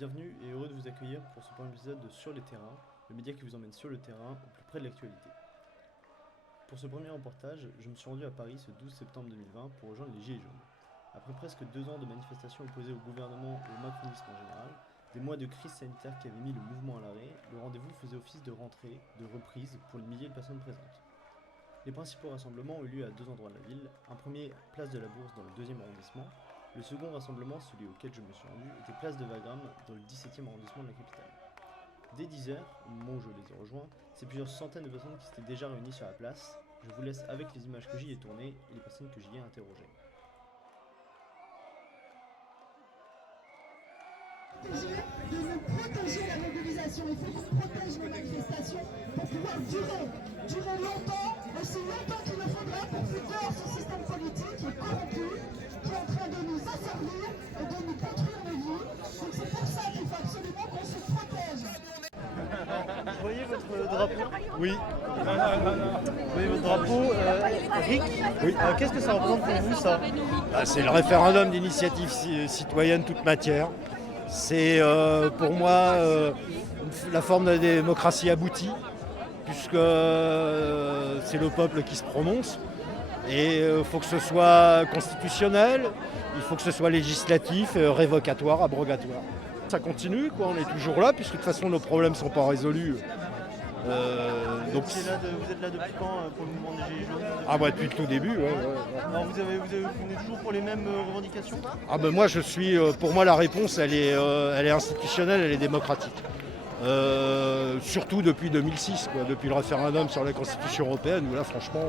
Bienvenue et heureux de vous accueillir pour ce premier épisode de Sur les terrains, le média qui vous emmène sur le terrain au plus près de l'actualité. Pour ce premier reportage, je me suis rendu à Paris ce 12 septembre 2020 pour rejoindre les Gilets jaunes. Après presque 2 ans de manifestations opposées au gouvernement et au macronisme en général, des mois de crise sanitaire qui avaient mis le mouvement à l'arrêt, le rendez-vous faisait office de rentrée, de reprise pour les milliers de personnes présentes. Les principaux rassemblements ont eu lieu à 2 endroits de la ville, un premier place de la Bourse dans le 2e arrondissement. Le second rassemblement, celui auquel je me suis rendu, était place de Wagram dans le 17e arrondissement de la capitale. Dès 10h, au moment où je les ai rejoints, c'est plusieurs centaines de personnes qui s'étaient déjà réunies sur la place. Je vous laisse avec les images que j'y ai tournées et les personnes que j'y ai interrogées. De nous protéger la mobilisation, il faut qu'on protège nos manifestations pour pouvoir durer longtemps, aussi longtemps qu'il le faudra pour plus tard ce système politique qui est corrompu, qui est en train de nous asservir et de nous détruire nos vies. Donc c'est pour ça qu'il faut absolument qu'on se protège. Vous voyez votre drapeau? Oui. Vous voyez votre drapeau, Rick? Oui. Qu'est-ce que ça représente pour vous, ça? C'est le référendum d'initiative citoyenne toute matière. C'est pour moi la forme de démocratie aboutie, puisque c'est le peuple qui se prononce. Et il faut que ce soit constitutionnel, il faut que ce soit législatif, révocatoire, abrogatoire. Ça continue, quoi. On est toujours là, puisque de toute façon nos problèmes ne sont pas résolus. Donc... Vous êtes là depuis quand pour le mouvement des Gilets jaunes? Ah bah depuis le tout début, ouais. Alors vous venez toujours pour les mêmes revendications? Ah ben moi je suis, pour moi la réponse elle est institutionnelle, elle est démocratique. Surtout depuis 2006, quoi, depuis le référendum sur la Constitution européenne, où là franchement,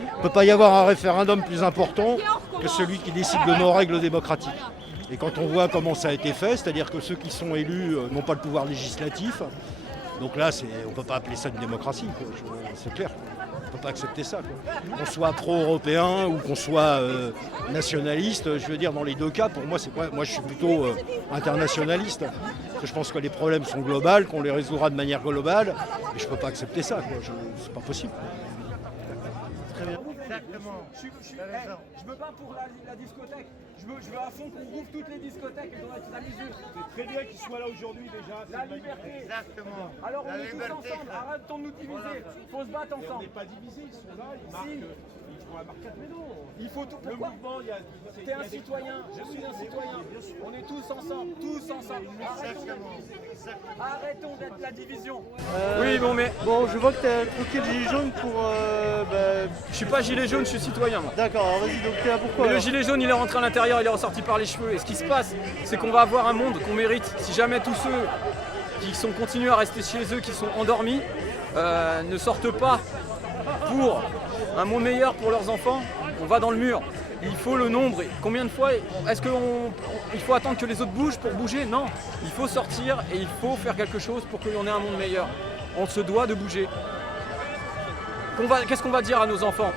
il ne peut pas y avoir un référendum plus important que celui qui décide de nos règles démocratiques. Et quand on voit comment ça a été fait, c'est-à-dire que ceux qui sont élus n'ont pas le pouvoir législatif, donc là on ne peut pas appeler ça une démocratie, quoi. C'est clair. On ne peut pas accepter ça, quoi. Qu'on soit pro-européen ou qu'on soit nationaliste, je veux dire, dans les deux cas, pour moi, moi je suis plutôt internationaliste. Parce que je pense que les problèmes sont globaux, qu'on les résoudra de manière globale, et je ne peux pas accepter ça, quoi. C'est pas possible. Très bien. Exactement. Je me bats pour la discothèque. Je veux à fond qu'on rouvre toutes les discothèques et qu'on ait la musique. C'est très bien qu'il soit là aujourd'hui déjà. La liberté. Exactement. Alors on La est tous liberté. ensemble. Arrêtons de nous diviser. Il faut se battre Mais on ensemble. n'est pas divisés, ils sont là, ils marquent. Ils font la marquette, mais non. Il faut tout. Le Pourquoi? mouvement, il y a. T'es un citoyen, je suis un citoyen. On est tous ensemble, Arrêtons d'être la division. Oui, bon, mais Bon, je vois que tu as troqué le gilet jaune pour... je suis pas gilet jaune, je suis citoyen. Moi. D'accord, alors vas-y, donc t'es là pourquoi? Mais le alors gilet jaune, il est rentré à l'intérieur, il est ressorti par les cheveux. Et ce qui se passe, c'est qu'on va avoir un monde qu'on mérite. Si jamais tous ceux qui sont continués à rester chez eux, qui sont endormis, ne sortent pas pour un monde meilleur pour leurs enfants, on va dans le mur. Il faut le nombre. Et combien de fois est-ce qu'il faut attendre que les autres bougent pour bouger? Non. Il faut sortir et il faut faire quelque chose pour qu'on ait un monde meilleur. On se doit de bouger. Qu'est-ce qu'on va dire à nos enfants?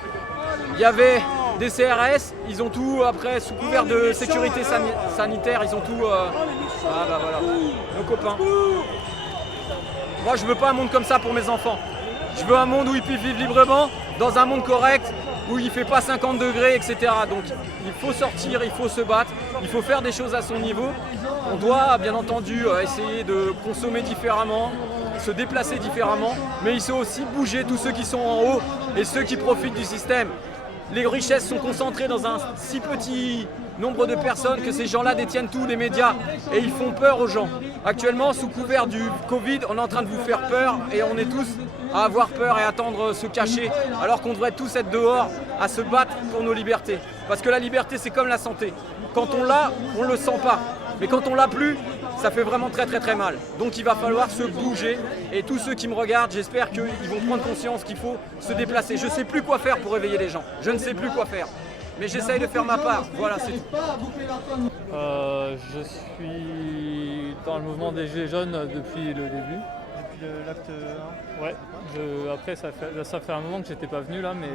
Il y avait des CRS, ils ont tout, après, sous couvert de sécurité sanitaire, ils ont tout... Ah bah voilà, nos copains. Moi, je veux pas un monde comme ça pour mes enfants. Je veux un monde où ils puissent vivre librement, dans un monde correct, où il ne fait pas 50 degrés, etc. Donc il faut sortir, il faut se battre, il faut faire des choses à son niveau. On doit bien entendu essayer de consommer différemment, se déplacer différemment, mais il faut aussi bouger tous ceux qui sont en haut et ceux qui profitent du système. Les richesses sont concentrées dans un si petit nombre de personnes que ces gens-là détiennent tous les médias et ils font peur aux gens. Actuellement, sous couvert du Covid, on est en train de vous faire peur et on est tous à avoir peur et à attendre se cacher, alors qu'on devrait tous être dehors à se battre pour nos libertés. Parce que la liberté, c'est comme la santé. Quand on l'a, on ne le sent pas. Mais quand on l'a plus, ça fait vraiment très très très mal. Donc il va falloir se bouger et tous ceux qui me regardent, j'espère qu'ils vont prendre conscience qu'il faut se déplacer. Je ne sais plus quoi faire pour réveiller les gens. Je ne sais plus quoi faire. Mais j'essaye de faire ma part. Voilà, c'est tout. Je suis dans le mouvement des Gilets jaunes depuis le début. Depuis l'acte 1? Ouais. Après, ça fait un moment que j'étais pas venu là, mais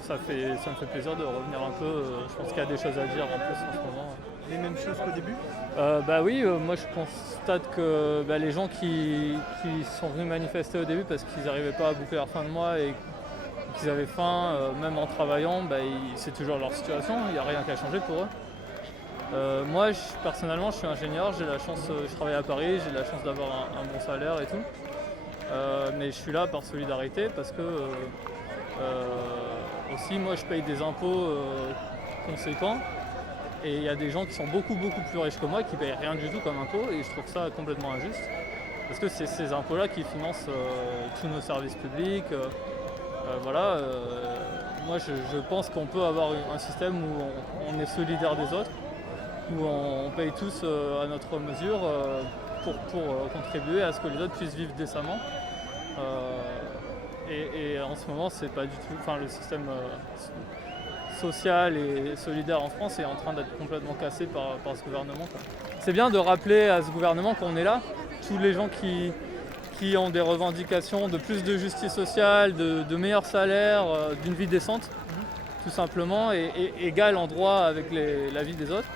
ça me fait plaisir de revenir un peu. Je pense qu'il y a des choses à dire en plus en ce moment. Les mêmes choses qu'au début? Moi je constate que les gens qui sont venus manifester au début parce qu'ils n'arrivaient pas à boucler leur fin de mois et qu'ils avaient faim, même en travaillant, c'est toujours leur situation, il n'y a rien qui a changé pour eux. Moi, personnellement, je suis ingénieur, j'ai la chance, je travaille à Paris, j'ai la chance d'avoir un bon salaire et tout. Mais je suis là par solidarité parce que aussi, moi, je paye des impôts conséquents. Et il y a des gens qui sont beaucoup plus riches que moi qui ne payent rien du tout comme impôt et je trouve ça complètement injuste. Parce que c'est ces impôts-là qui financent tous nos services publics. Moi, je pense qu'on peut avoir un système où on est solidaire des autres, où on paye tous à notre mesure pour contribuer à ce que les autres puissent vivre décemment. Et en ce moment, c'est pas du tout. Enfin, le système social et solidaire en France est en train d'être complètement cassé par ce gouvernement, quoi. C'est bien de rappeler à ce gouvernement qu'on est là, tous les gens qui ont des revendications de plus de justice sociale, de meilleurs salaires, d'une vie décente, tout simplement, et égal en droit avec la vie des autres.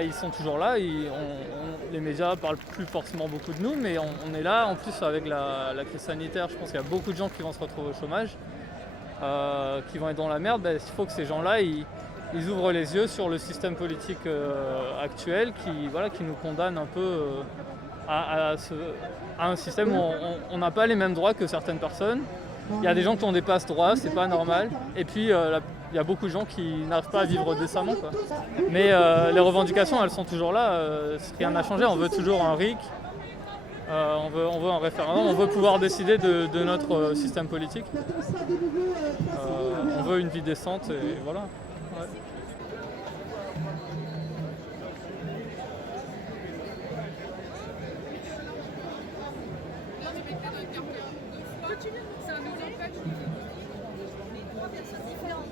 Ils sont toujours là, les médias parlent plus forcément beaucoup de nous, mais on est là. En plus, avec la crise sanitaire, je pense qu'il y a beaucoup de gens qui vont se retrouver au chômage, qui vont être dans la merde. Il faut que ces gens-là, ils ouvrent les yeux sur le système politique actuel qui nous condamne un peu à un système où on n'a pas les mêmes droits que certaines personnes. Il y a des gens qui ont des passe-droits, c'est pas normal. Et puis il y a beaucoup de gens qui n'arrivent pas à vivre décemment, quoi. Mais les revendications, elles sont toujours là. Rien n'a changé. On veut toujours un RIC, on veut un référendum, on veut pouvoir décider de notre système politique. On veut une vie décente et voilà. Ouais. C'est un nouveau patch. Les trois personnes différentes.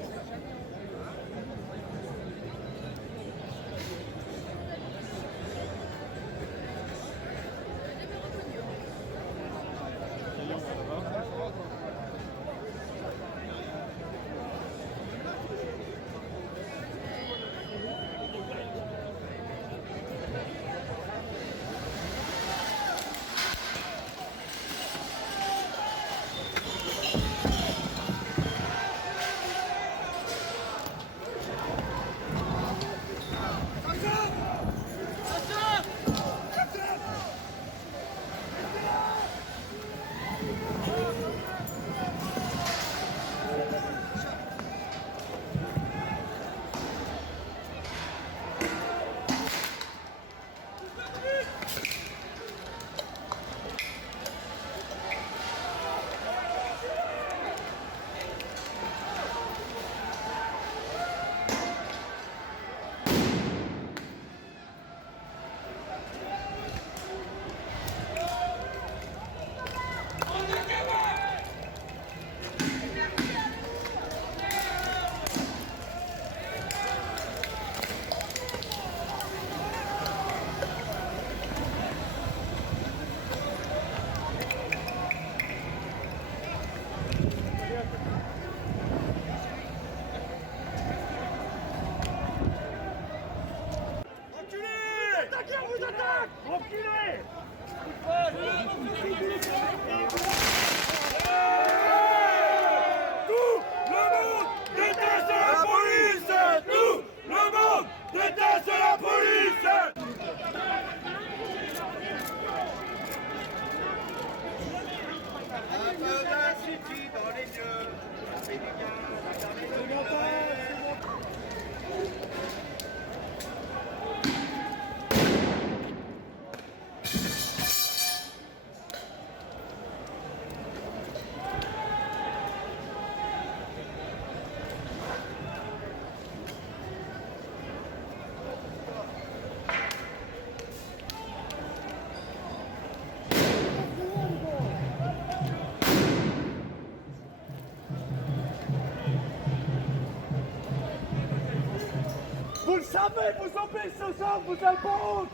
Vous le savez, vous obéissez ce soir, vous avez pas honte.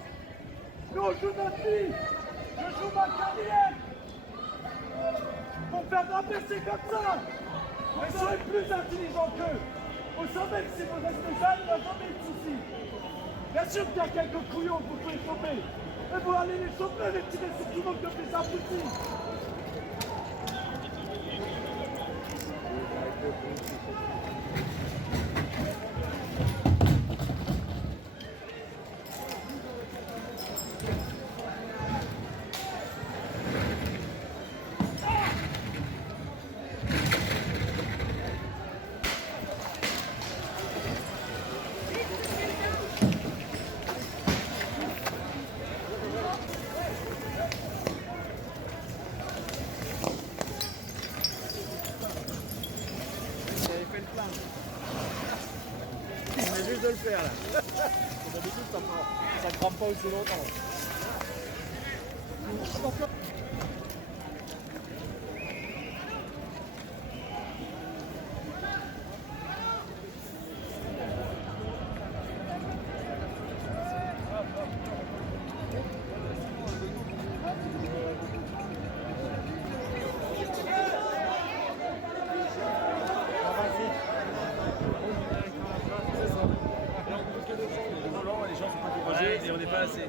Nous, on joue notre vie. Je joue ma carrière. Pour faire draper, c'est comme ça. Vous serez plus intelligent qu'eux. Vous savez que si vous restez ça, il n'y a jamais de soucis. Bien sûr qu'il y a quelques couillons que vous pouvez sauver. Mais vous allez les sauver, les tirer sur tout le monde comme des abrutis. faire là. D'habitude, ça crame pas aussi longtemps. Et on n'est pas assez.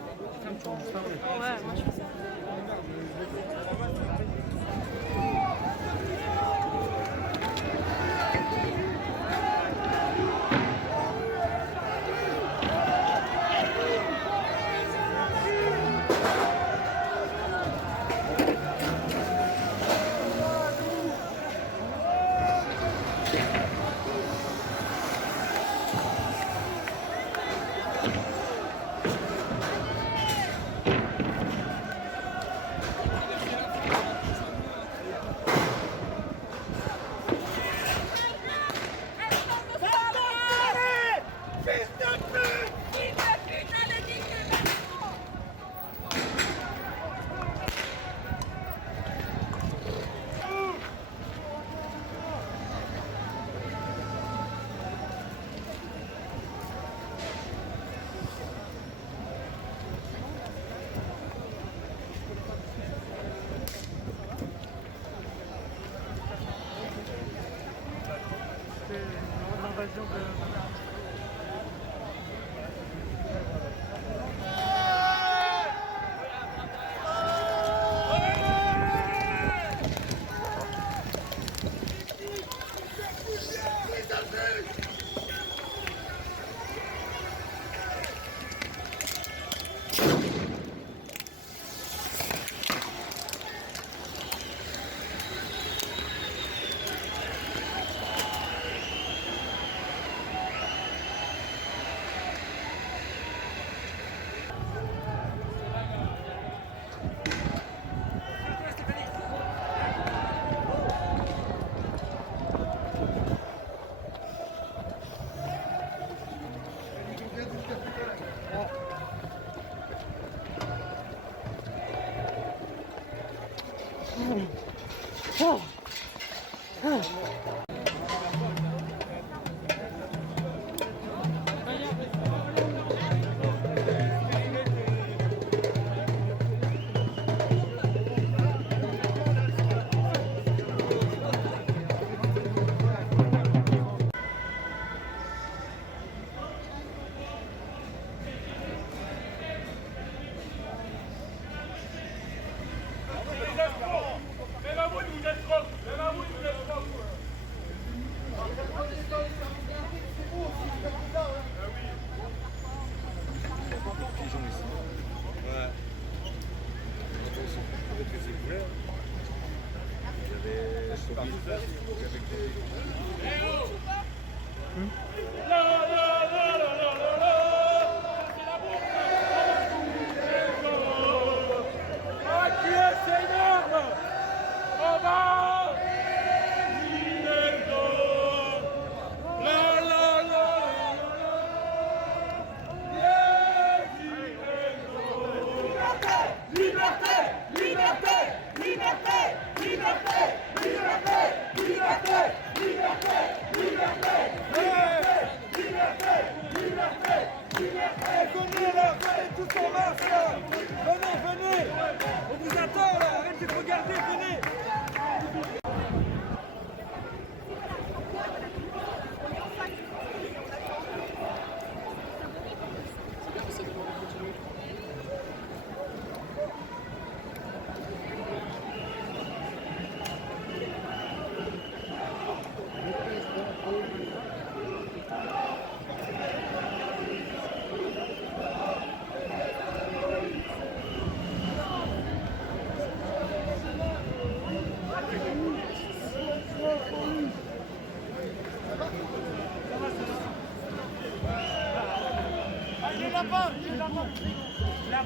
La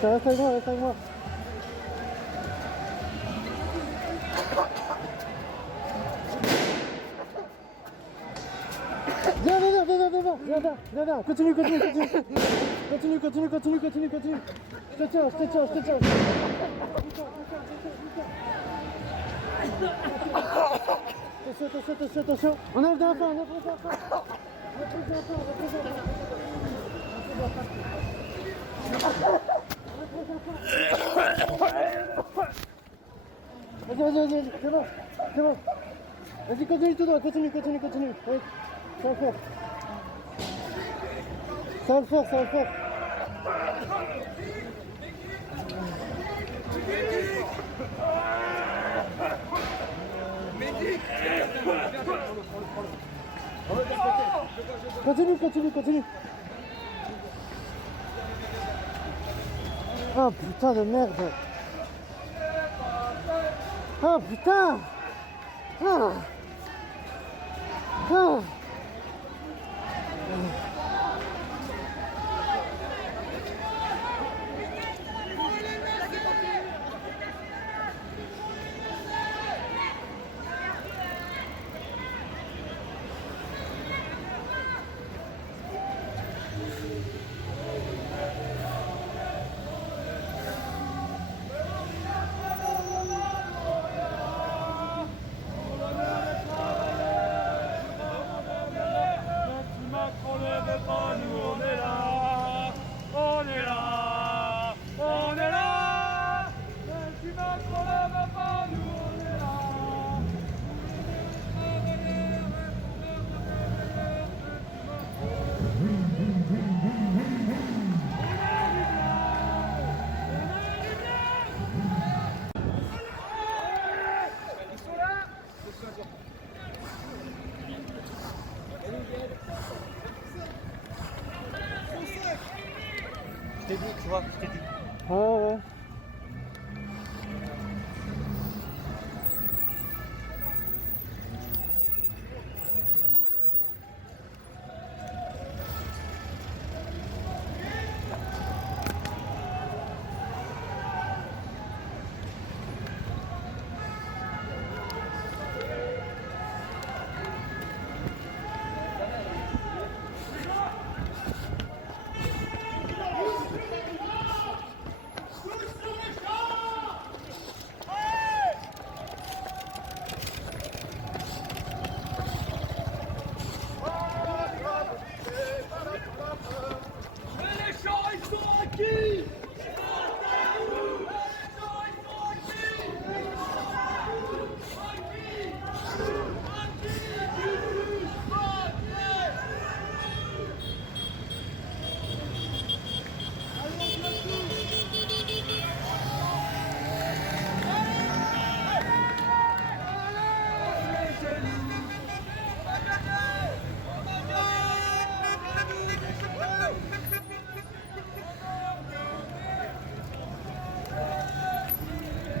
Ça reste avec moi, reste avec moi. Viens, viens, viens, viens, viens, viens, viens, viens, viens. Continue, continue, continue. Continue, continue, continue, continue, continue. Je te tiens, je te tiens, je te tiens. Attention, attention, attention, attention. On arrive dans la fin, on arrive dans la fin. On arrive dans la fin, on arrive dans la fin. Vas-y, vas-y, vas-y, c'est bon, c'est bon. Vas-y, continue tout droit, continue, continue, continue. Oui, ça va le faire. Ça va le faire, ça va le faire. Continue, continue, continue. Oh putain de merde. Oh putain. Ah. Ah. Je t'ai dit, tu vois, je t'ai dit. Ouais, ouais.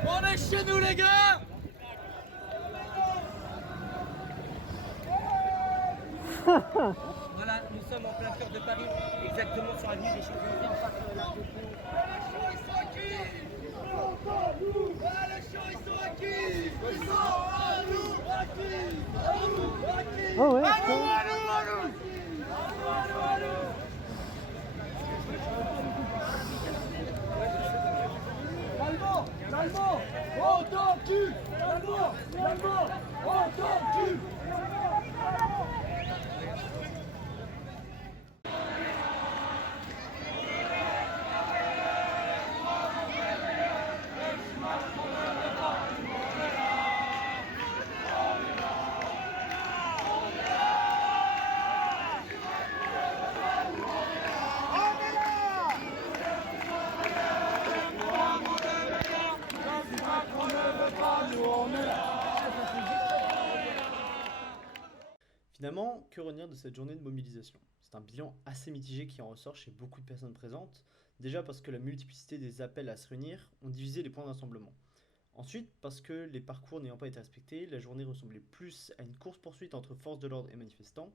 On est chez nous les gars. Voilà, nous sommes en plein cœur de Paris, exactement sur l'avenue des Champs-Élysées, en face de l'Arc de Triomphe. Oh ouais. L'Allemand, entends-tu? L'Allemand, entends-tu? Finalement, que retenir de cette journée de mobilisation? C'est un bilan assez mitigé qui en ressort chez beaucoup de personnes présentes, déjà parce que la multiplicité des appels à se réunir ont divisé les points de rassemblement. Ensuite, parce que les parcours n'ayant pas été respectés, la journée ressemblait plus à une course-poursuite entre forces de l'ordre et manifestants.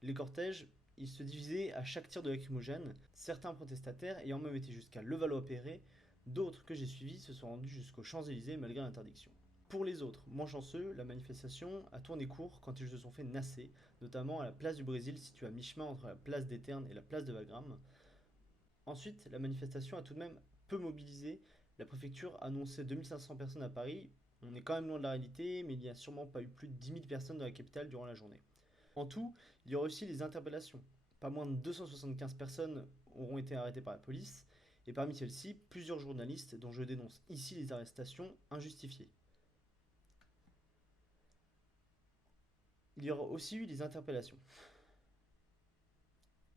Les cortèges ils se divisaient à chaque tir de lacrymogène, certains protestataires ayant même été jusqu'à Levallois-Perret, d'autres que j'ai suivis se sont rendus jusqu'aux Champs-Élysées malgré l'interdiction. Pour les autres, moins chanceux, la manifestation a tourné court quand ils se sont fait nasser, notamment à la place du Brésil située à mi-chemin entre la place des Ternes et la place de Wagram. Ensuite, la manifestation a tout de même peu mobilisé. La préfecture a annoncé 2500 personnes à Paris. On est quand même loin de la réalité, mais il n'y a sûrement pas eu plus de 10 000 personnes dans la capitale durant la journée. En tout, il y aura aussi les interpellations. Pas moins de 275 personnes auront été arrêtées par la police, et parmi celles-ci, plusieurs journalistes dont je dénonce ici les arrestations injustifiées. Il y aura aussi eu les interpellations.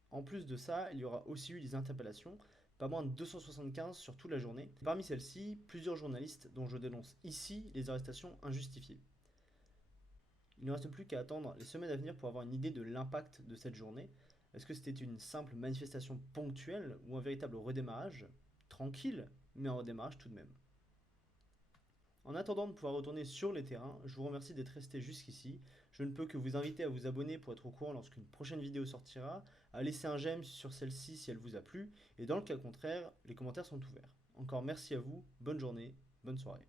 En plus de ça, il y aura aussi eu les interpellations, pas moins de 275 sur toute la journée. Parmi celles-ci, plusieurs journalistes dont je dénonce ici les arrestations injustifiées. Il ne reste plus qu'à attendre les semaines à venir pour avoir une idée de l'impact de cette journée. Est-ce que c'était une simple manifestation ponctuelle ou un véritable redémarrage? Tranquille, mais un redémarrage tout de même. En attendant de pouvoir retourner sur les terrains, je vous remercie d'être resté jusqu'ici. Je ne peux que vous inviter à vous abonner pour être au courant lorsqu'une prochaine vidéo sortira, à laisser un j'aime sur celle-ci si elle vous a plu, et dans le cas contraire, les commentaires sont ouverts. Encore merci à vous, bonne journée, bonne soirée.